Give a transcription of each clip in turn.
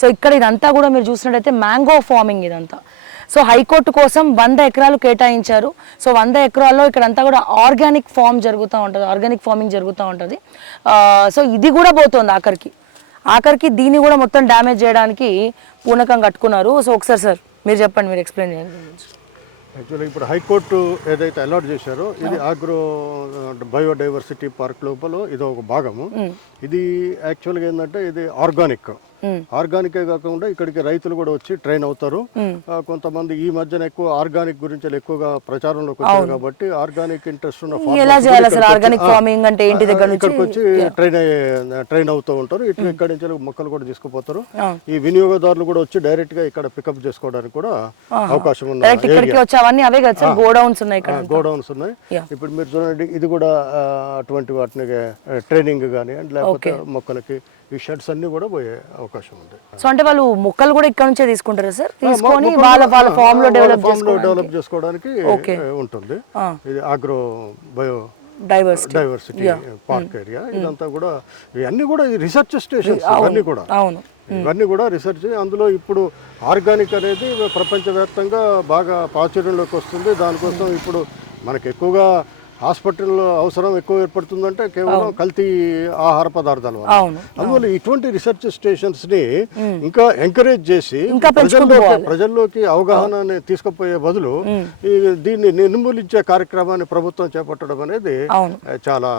So ఇక్కడ ఇదంతా కూడా మీరు చూసినట్టయితే మ్యాంగో ఫార్మింగ్ ఇదంతా. సో హైకోర్టు కోసం 100 ఎకరాలు కేటాయించారు. సో 100 ఎకరాల్లో ఇక్కడంతా కూడా ఆర్గానిక్ ఫార్మింగ్ జరుగుతూ ఉంటుంది. సో ఇది కూడా పోతుంది ఆఖరికి దీన్ని కూడా మొత్తం డ్యామేజ్ చేయడానికి పూనకం కట్టుకున్నారు. సో ఒకసారి సార్ మీరు చెప్పండి, మీరు ఎక్స్ప్లెయిన్ చేయండి. యాక్చువల్గా ఇప్పుడు హైకోర్టు ఏదైతే అలాట్ చేశారో ఇది ఆగ్రో బయోడైవర్సిటీ పార్క్ లోపల ఇది ఒక భాగము. ఇది యాక్చువల్గా ఏంటంటే ఇది ఆర్గానికే కాకుండా ఇక్కడికి రైతులు కూడా వచ్చి ట్రైన్ అవుతారు. కొంతమంది ఈ మధ్యన ఎక్కువ ఆర్గానిక్ గురించి ఎక్కువగా ప్రచారంలోకి వచ్చారు కాబట్టి ఆర్గానిక్ ఇంట్రెస్ట్ ఉన్న ఇక్కడికి వచ్చి ట్రైన్ అవుతూ ఉంటారు. ఇక్కడి నుంచి మొక్కలు కూడా తీసుకుపోతారు. ఈ వినియోగదారులు కూడా వచ్చి డైరెక్ట్ గా ఇక్కడ పికప్ చేసుకోవడానికి కూడా అవకాశం ఉంది. గోడౌన్స్ ఉన్నాయి. ఇప్పుడు మీరు చూడండి, ఇది కూడా అటువంటి వాటిని ట్రైనింగ్ కానీ లేకపోతే మొక్కలకి ఈ షెడ్స్ అన్ని కూడా పోయే అవకాశం ఉంది. సో అంటే వాళ్ళు మొక్కలు కూడా ఇక్కడ నుంచే తీసుకుంటారు సార్, తీసుకొని వాళ్ళ ఫామ్ లో డెవలప్ చేసుకోవడానికి ఉంటుంది. ఇది agro bio diversity park area. ఇదంతా కూడా ఇవన్నీ కూడా రీసెర్చ్ స్టేషన్స్ ఇవన్నీ కూడా రీసెర్చ్. అందులో ఇప్పుడు ఆర్గానిక్ అనేది ప్రపంచవ్యాప్తంగా బాగా ప్రాచుర్యంలోకి వస్తుంది. దానికోసం ఇప్పుడు మనకు ఎక్కువగా హాస్పిటల్లో అవసరం ఎక్కువ ఏర్పడుతుందంటే కేవలం కల్తీ ఆహార పదార్థాలు. అందువల్ల ఇటువంటి రీసెర్చ్ స్టేషన్స్ ని ఇంకా ఎంకరేజ్ చేసి ప్రజల్లోకి అవగాహన తీసుకుపోయే బదులు దీన్ని నిర్మూలించే కార్యక్రమాన్ని ప్రభుత్వం చేపట్టడం అనేది చాలా.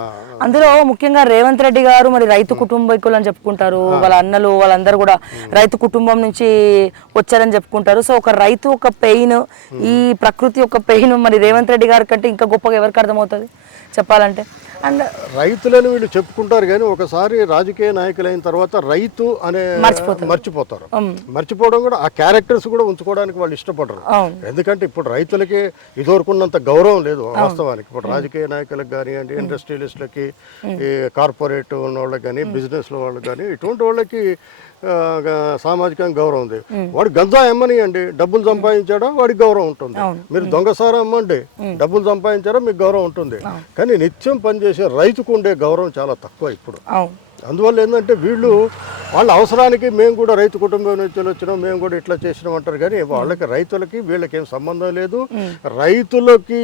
అందులో ముఖ్యంగా రేవంత్ రెడ్డి గారు మరి రైతు కుటుంబీకులు అని చెప్పుకుంటారు. వాళ్ళ అన్నలు వాళ్ళందరూ కూడా రైతు కుటుంబం నుంచి వచ్చారని చెప్పుకుంటారు. సో ఒక రైతు ఒక పెయిన్, ఈ ప్రకృతి యొక్క పెయిన్ మరి రేవంత్ రెడ్డి గారి కంటే ఇంకా గొప్పగా ఎవరికి అర్థమవుతుంది చెప్పాలంటే? అండ్ రైతులను వీళ్ళు చెప్పుకుంటారు కానీ ఒకసారి రాజకీయ నాయకులైన తర్వాత రైతు అనే మర్చిపోతారు. మర్చిపోవడం కూడా ఆ క్యారెక్టర్స్ కూడా ఉంచుకోవడానికి వాళ్ళు ఇష్టపడరు. ఎందుకంటే ఇప్పుడు రైతులకి ఇదివరకున్నంత గౌరవం లేదు వాస్తవానికి. ఇప్పుడు రాజకీయ నాయకులకు కానివ్వండి, ఇండస్ట్రియలిస్టులకి, ఈ కార్పొరేట్ ఉన్న వాళ్ళకి కానీ, బిజినెస్ వాళ్ళకి కానీ, ఇటువంటి వాళ్ళకి సామాజికంగా గౌరవం ఉంది. వాడు గంజా అమ్మనియండి, డబ్బులు సంపాదించాడా వాడికి గౌరవం ఉంటుంది. మీరు దొంగసారా అమ్మండి, డబ్బులు సంపాదించారా మీకు గౌరవం ఉంటుంది. కానీ నిత్యం పనిచేసే రైతుకు ఉండే గౌరవం చాలా తక్కువ ఇప్పుడు. అందువల్ల ఏంటంటే వీళ్ళు వాళ్ళ అవసరానికి మేము కూడా రైతు కుటుంబం నుంచి వచ్చినాం, మేము కూడా ఇట్లా చేసినాం అంటారు. కానీ వాళ్ళకి రైతులకి వీళ్ళకి ఏం సంబంధం లేదు. రైతులకి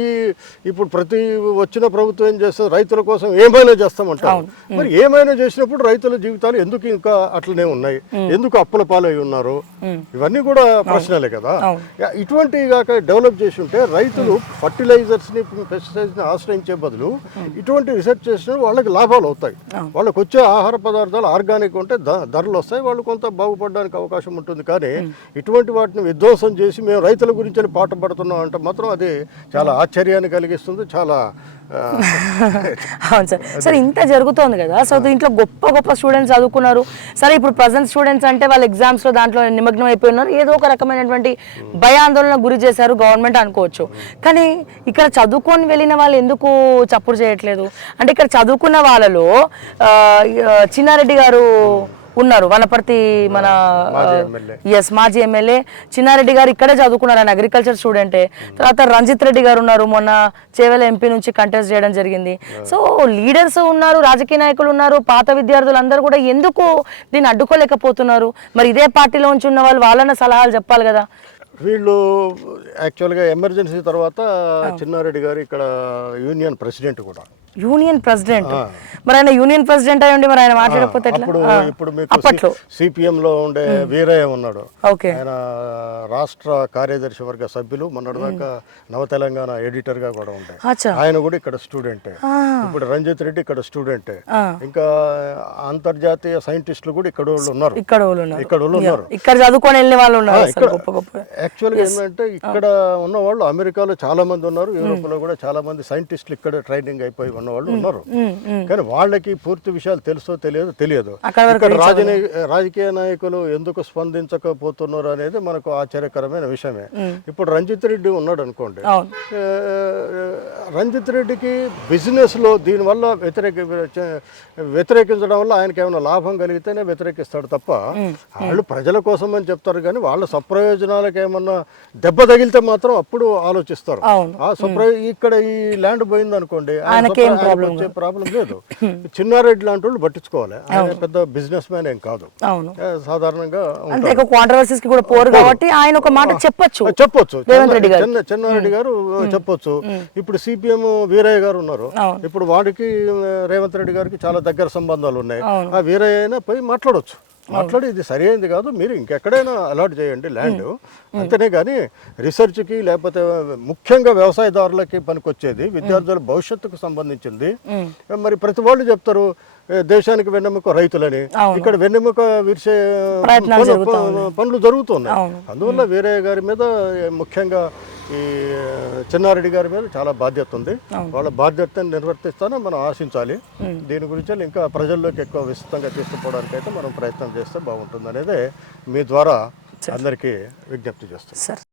ఇప్పుడు ప్రతి వచ్చిన ప్రభుత్వం ఏం చేస్తుంది, రైతుల కోసం ఏమైనా చేస్తామంటారు. మరి ఏమైనా చేసినప్పుడు రైతుల జీవితాలు ఎందుకు ఇంకా అట్లనే ఉన్నాయి, ఎందుకు అప్పుల పాలై ఉన్నారు, ఇవన్నీ కూడా ప్రశ్నలే కదా. ఇటువంటి కాక డెవలప్ చేసి ఉంటే రైతులు ఫర్టిలైజర్స్ ని, పెస్టిసైడ్స్ ని ఆశ్రయించే బదులు ఇటువంటి రీసెర్చ్ చేసిన వాళ్ళకి లాభాలు అవుతాయి. వాళ్ళకి వచ్చే ఆహార పదార్థాలు ఆర్గానిక్ ఉంటే ధరలు వస్తాయి, వాళ్ళు కొంత బాగుపడడానికి అవకాశం ఉంటుంది. కానీ ఇటువంటి వాటిని విధ్వంసం చేసి మేము రైతుల గురించి పాట పడుతున్నాం అంటే మాత్రం అది చాలా ఆశ్చర్యాన్ని కలిగిస్తుంది. చాలా అవును సార్. సార్ ఇంత జరుగుతోంది కదా, సో దీంట్లో గొప్ప స్టూడెంట్స్ చదువుకున్నారు. సరే ఇప్పుడు ప్రజెంట్ స్టూడెంట్స్ అంటే వాళ్ళు ఎగ్జామ్స్లో దాంట్లో నిమగ్నం అయిపోయి ఉన్నారు, ఏదో ఒక రకమైనటువంటి భయాందోళన గురి చేశారు గవర్నమెంట్ అనుకోవచ్చు. కానీ ఇక్కడ చదువుకొని వెళ్ళిన వాళ్ళు ఎందుకు చప్పుడు చేయట్లేదు అంటే, ఇక్కడ చదువుకున్న వాళ్ళలో చిన్నారెడ్డి గారు ఉన్నారు, వనపర్తి మన మాజీ ఎమ్మెల్యే చిన్నారెడ్డి గారు ఇక్కడే చదువుకున్నారు, ఆయన అగ్రికల్చర్ స్టూడెంటే. తర్వాత రంజిత్ రెడ్డి గారు ఉన్నారు, మొన్న చేవెల ఎంపీ నుంచి కంటెస్ట్ చేయడం జరిగింది. సో లీడర్స్ ఉన్నారు, రాజకీయ నాయకులు ఉన్నారు, పాత విద్యార్థులు అందరూ కూడా ఎందుకు దీన్ని అడ్డుకోలేకపోతున్నారు? మరి ఇదే పార్టీలో ఉంచి ఉన్న వాళ్ళు వాళ్ళన్న సలహాలు చెప్పాలి కదా. వీళ్ళు యాక్చువల్గా ఎమర్జెన్సీ తర్వాత చిన్నారెడ్డి గారు ఇక్కడ యూనియన్ ప్రెసిడెంట్ కూడా. Union president? మరి ఆయన యూనియన్ ప్రెసిడెంట్ అయ్యండి మరి ఆయన మాట్లాడకపోతే ఇప్పుడు మీకు సిపిఎం లో ఉండే వీరయ్య ఉన్నాడు, ఆయన రాష్ట్ర కార్యదర్శి వర్గ సభ్యులు, మొన్నటిదాకా నవ తెలంగాణ ఎడిటర్ గా కూడా ఉంటాయి. ఆయన కూడా ఇక్కడ స్టూడెంటే. ఇప్పుడు రంజిత్ రెడ్డి ఇక్కడ స్టూడెంటే. ఇంకా అంతర్జాతీయ సైంటిస్టులు కూడా ఇక్కడ ఉన్నారు. ఇక్కడ చదువుకొని వెళ్ళిన వాళ్ళు ఉన్నారు. యాక్చువల్గా ఏంటంటే ఇక్కడ ఉన్న వాళ్ళు అమెరికాలో చాలా మంది ఉన్నారు, యూరోప్ లో కూడా చాలా మంది సైంటిస్టులు ఇక్కడ ట్రైనింగ్ అయిపోయి ఉన్న వాళ్ళు ఉన్నారు. కానీ వాళ్ళకి పూర్తి విషయాలు తెలుసో తెలియదు. ఇక్కడ రాజకీయ నాయకులు ఎందుకు స్పందించకపోతున్నారు అనేది మనకు ఆశ్చర్యకరమైన విషయమే. ఇప్పుడు రంజిత్ రెడ్డి ఉన్నాడు అనుకోండి, రంజిత్ రెడ్డికి బిజినెస్ లో దీనివల్ల వ్యతిరేకించడం వల్ల ఆయనకి ఏమైనా లాభం కలిగితేనే వ్యతిరేకిస్తాడు తప్ప, వాళ్ళు ప్రజల కోసం అని చెప్తారు కానీ వాళ్ళ సప్రయోజనాలకు ఏమన్నా దెబ్బ తగిలితే మాత్రం అప్పుడు ఆలోచిస్తారు. ఇక్కడ ఈ ల్యాండ్ పోయింది అనుకోండి, ప్రాబ్లం వచ్చే ప్రాబ్లం లేదు. చిన్నారెడ్డి లాంటి వాళ్ళు పట్టించుకోవాలి. ఆయన పెద్ద బిజినెస్ మ్యాన్ ఏం కాదు, అవును. సాధారణంగా అంటే కాంట్రవర్సీస్ కి కూడా పోరు కాబట్టి ఆయన ఒక మాట చెప్పొచ్చు. చెన్నారెడ్డి గారు చెప్పొచ్చు. ఇప్పుడు సిపిఎం వీరయ్య గారు ఉన్నారు, ఇప్పుడు వాడికి రేవంత్ రెడ్డి గారికి చాలా దగ్గర సంబంధాలు ఉన్నాయి. ఆ వీరయ్య అయినా పోయి మాట్లాడొచ్చు, మాట్లాడి ఇది సరైనది కాదు, మీరు ఇంకెక్కడైనా అలాట్ చేయండి ల్యాండ్, అంతేనే కానీ రీసెర్చ్కి లేకపోతే ముఖ్యంగా వ్యవసాయదారులకి పనికొచ్చేది, విద్యార్థుల భవిష్యత్తుకు సంబంధించింది. మరి ప్రతి వాళ్ళు చెప్తారు దేశానికి వెన్నెముక రైతులని, ఇక్కడ వెన్నెముక విరిసే పనులు జరుగుతున్నాయి. అందువల్ల వీరయ్య గారి మీద, ముఖ్యంగా ఈ చెన్నారెడ్డి గారి మీద చాలా బాధ్యత ఉంది. వాళ్ళ బాధ్యతను నిర్వర్తిస్తానని మనం ఆశించాలి. దీని గురించి ఇంకా ప్రజల్లోకి ఎక్కువ విస్తృతంగా తీసుకుపోవడానికి అయితే మనం ప్రయత్నం చేస్తే బాగుంటుంది అనేది మీ ద్వారా అందరికీ విజ్ఞప్తి చేస్తాం.